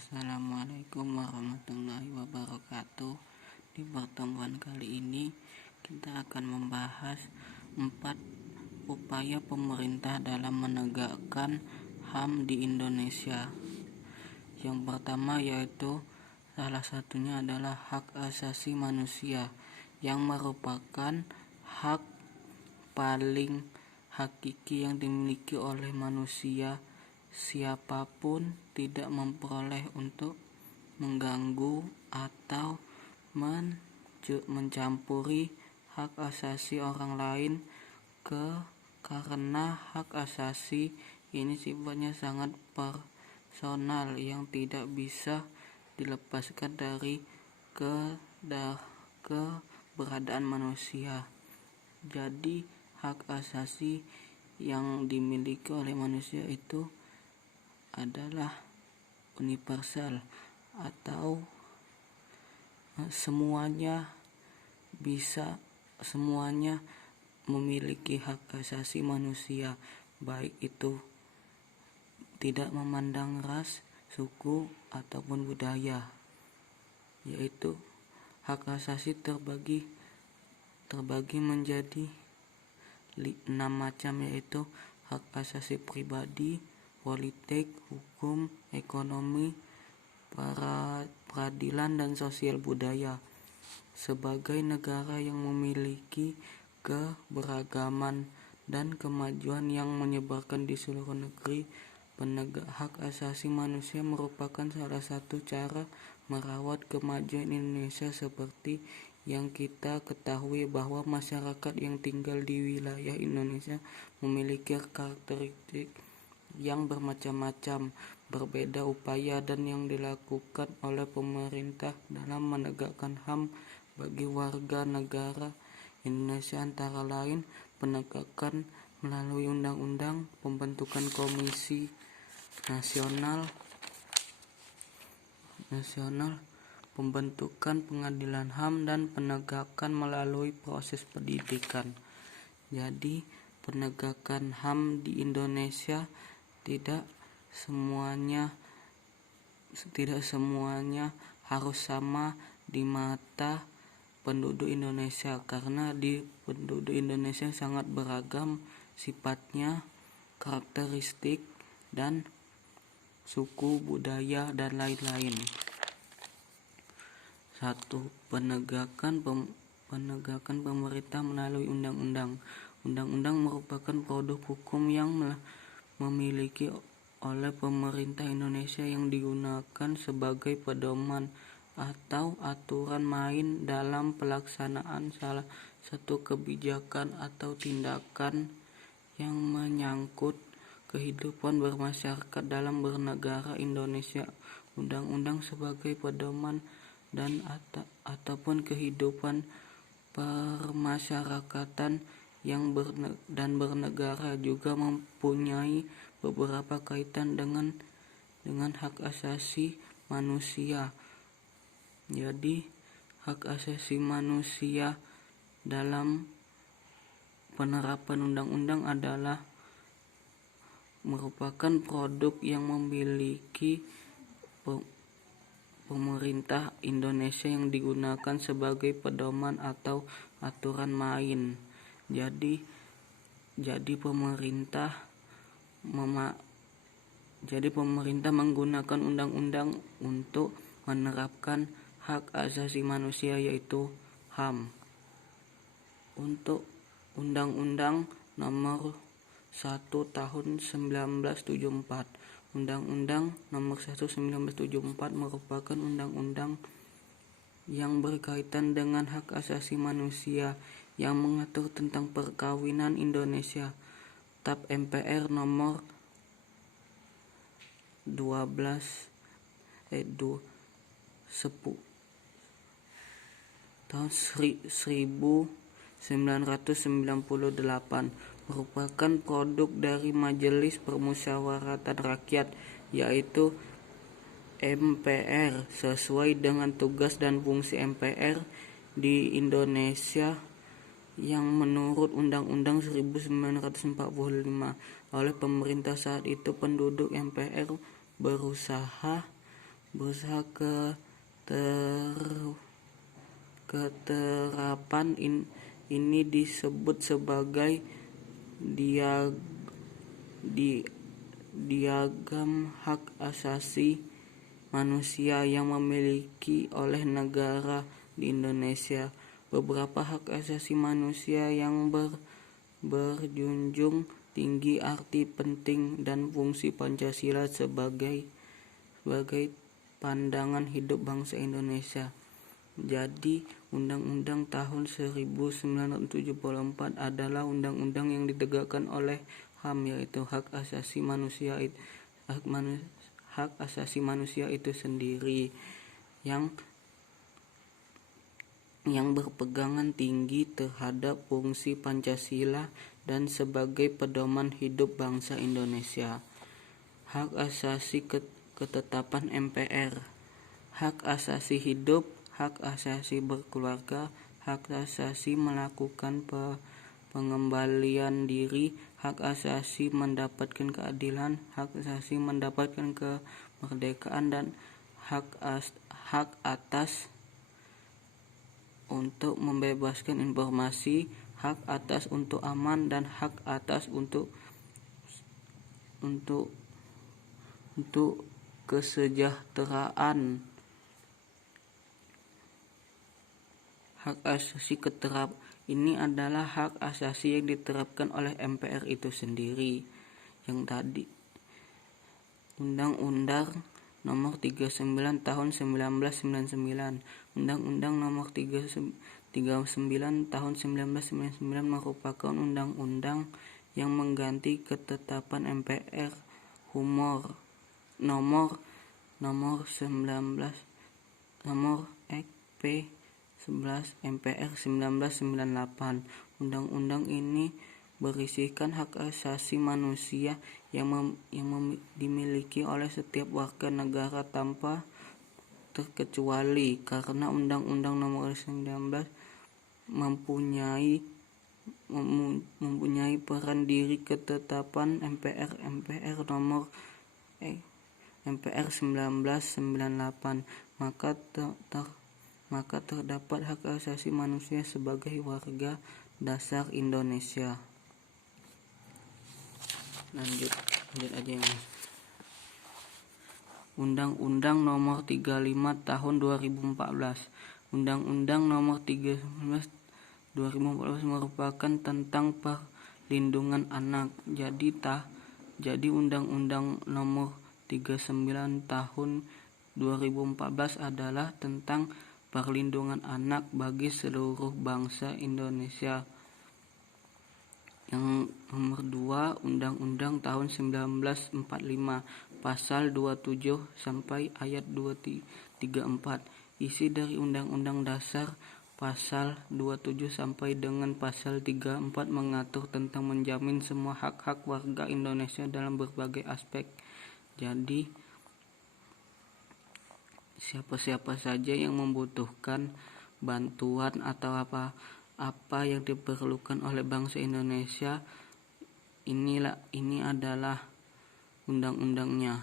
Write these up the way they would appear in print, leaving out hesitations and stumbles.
Assalamualaikum warahmatullahi wabarakatuh. Di pertemuan kali ini kita akan membahas 4 upaya pemerintah dalam menegakkan HAM di Indonesia. Yang pertama yaitu salah satunya adalah hak asasi manusia, yang merupakan hak paling hakiki yang dimiliki oleh manusia. Siapapun tidak memperoleh untuk mengganggu atau mencampuri hak asasi orang lain karena hak asasi ini sifatnya sangat personal yang tidak bisa dilepaskan dari keberadaan manusia. Jadi hak asasi yang dimiliki oleh manusia itu adalah universal atau semuanya memiliki hak asasi manusia, baik itu tidak memandang ras, suku ataupun budaya. Yaitu hak asasi terbagi menjadi 6 macam, yaitu hak asasi pribadi, politik, hukum, ekonomi, peradilan, dan sosial budaya. Sebagai negara yang memiliki keberagaman dan kemajuan yang menyebarkan di seluruh negeri, penegak hak asasi manusia merupakan salah satu cara merawat kemajuan Indonesia. Seperti yang kita ketahui bahwa masyarakat yang tinggal di wilayah Indonesia memiliki karakteristik yang bermacam-macam, berbeda upaya dan yang dilakukan oleh pemerintah dalam menegakkan HAM bagi warga negara Indonesia, antara lain penegakan melalui undang-undang, pembentukan komisi nasional, pembentukan pengadilan HAM, dan penegakan melalui proses pendidikan. Jadi penegakan HAM di Indonesia tidak semuanya harus sama di mata penduduk Indonesia, karena di penduduk Indonesia sangat beragam sifatnya, karakteristik, dan suku, budaya, dan lain-lain. 1. Penegakan pemerintah melalui undang-undang. Undang-undang merupakan produk hukum yang memiliki oleh pemerintah Indonesia yang digunakan sebagai pedoman atau aturan main dalam pelaksanaan salah satu kebijakan atau tindakan yang menyangkut kehidupan bermasyarakat dalam bernegara Indonesia. Undang-undang sebagai pedoman dan ataupun kehidupan permasyarakatan yang bernegara juga mempunyai beberapa kaitan dengan hak asasi manusia. Jadi hak asasi manusia dalam penerapan undang-undang adalah merupakan produk yang memiliki pemerintah Indonesia yang digunakan sebagai pedoman atau aturan main. Jadi pemerintah menggunakan undang-undang untuk menerapkan hak asasi manusia, yaitu HAM. Untuk Undang-Undang Nomor 1 Tahun 1974. Undang-Undang Nomor 1 1974 merupakan undang-undang yang berkaitan dengan hak asasi manusia yang mengatur tentang perkawinan Indonesia. TAP MPR Nomor tahun 1998 merupakan produk dari Majelis Permusyawaratan Rakyat, yaitu MPR, sesuai dengan tugas dan fungsi MPR di Indonesia yang menurut Undang-Undang 1945. Oleh pemerintah saat itu, penduduk MPR berusaha berusaha keterapan ini disebut sebagai diagram hak asasi manusia yang dimiliki oleh negara di Indonesia. Beberapa hak asasi manusia yang berjunjung tinggi arti penting dan fungsi Pancasila sebagai pandangan hidup bangsa Indonesia. Jadi, Undang-Undang tahun 1974 adalah undang-undang yang ditegakkan oleh HAM, yaitu hak asasi manusia itu sendiri, yang berpegangan tinggi terhadap fungsi Pancasila dan sebagai pedoman hidup bangsa Indonesia. Hak asasi ketetapan MPR, hak asasi hidup, hak asasi berkeluarga, hak asasi melakukan pengembalian diri, hak asasi mendapatkan keadilan, hak asasi mendapatkan kemerdekaan, dan hak atas untuk membebaskan informasi, hak atas untuk aman, dan hak atas untuk kesejahteraan. Hak asasi ini adalah hak asasi yang diterapkan oleh MPR itu sendiri. Yang tadi Undang-Undang Nomor 39 Tahun 1999. Undang-Undang Nomor 39 Tahun 1999 merupakan undang-undang yang mengganti ketetapan MPR nomor P 11 MPR 1998. Undang-undang ini berisikan hak asasi manusia yang dimiliki oleh setiap warga negara tanpa terkecuali, karena Undang-Undang Nomor 19 mempunyai peran diri ketetapan MPR nomor MPR 1998, maka terdapat hak asasi manusia sebagai warga dasar Indonesia. Lanjut aja yang Undang-Undang Nomor 35 Tahun 2014. Undang-Undang Nomor 13 2014 merupakan tentang perlindungan anak. Jadi Undang-Undang Nomor 39 Tahun 2014 adalah tentang perlindungan anak bagi seluruh bangsa Indonesia. Yang nomor 2, Undang-Undang tahun 1945, pasal 27 sampai ayat 234. Isi dari Undang-Undang Dasar pasal 27 sampai dengan pasal 34 mengatur tentang menjamin semua hak-hak warga Indonesia dalam berbagai aspek. Jadi, siapa-siapa saja yang membutuhkan bantuan atau apa yang diperlukan oleh bangsa Indonesia, ini adalah undang-undangnya.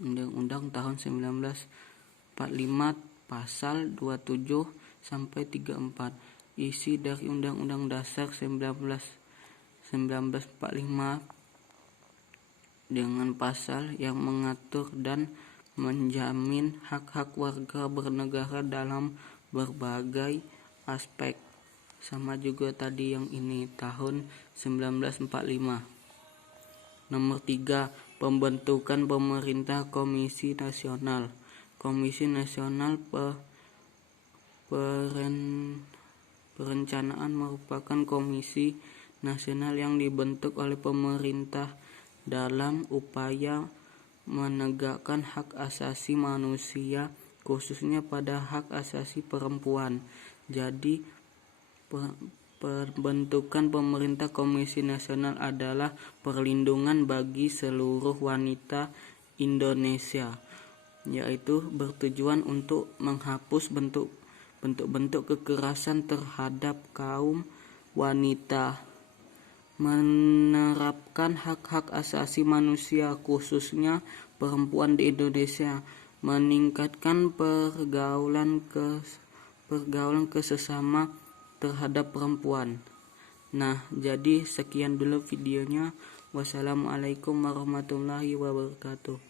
Undang-Undang tahun 1945 pasal 27 sampai 34. Isi dari Undang-Undang Dasar 1945 dengan pasal yang mengatur dan menjamin hak-hak warga bernegara dalam berbagai aspek. Sama juga tadi yang ini tahun 1945. Nomor 3, pembentukan pemerintah Komisi Nasional. Komisi Nasional Perencanaan merupakan komisi nasional yang dibentuk oleh pemerintah dalam upaya menegakkan hak asasi manusia, khususnya pada hak asasi perempuan. Jadi, pembentukan pemerintah Komisi Nasional adalah perlindungan bagi seluruh wanita Indonesia, yaitu bertujuan untuk menghapus bentuk-bentuk kekerasan terhadap kaum wanita, menerapkan hak-hak asasi manusia khususnya perempuan di Indonesia, meningkatkan pergaulan sesama terhadap perempuan. Nah, jadi sekian dulu videonya. Wassalamualaikum warahmatullahi wabarakatuh.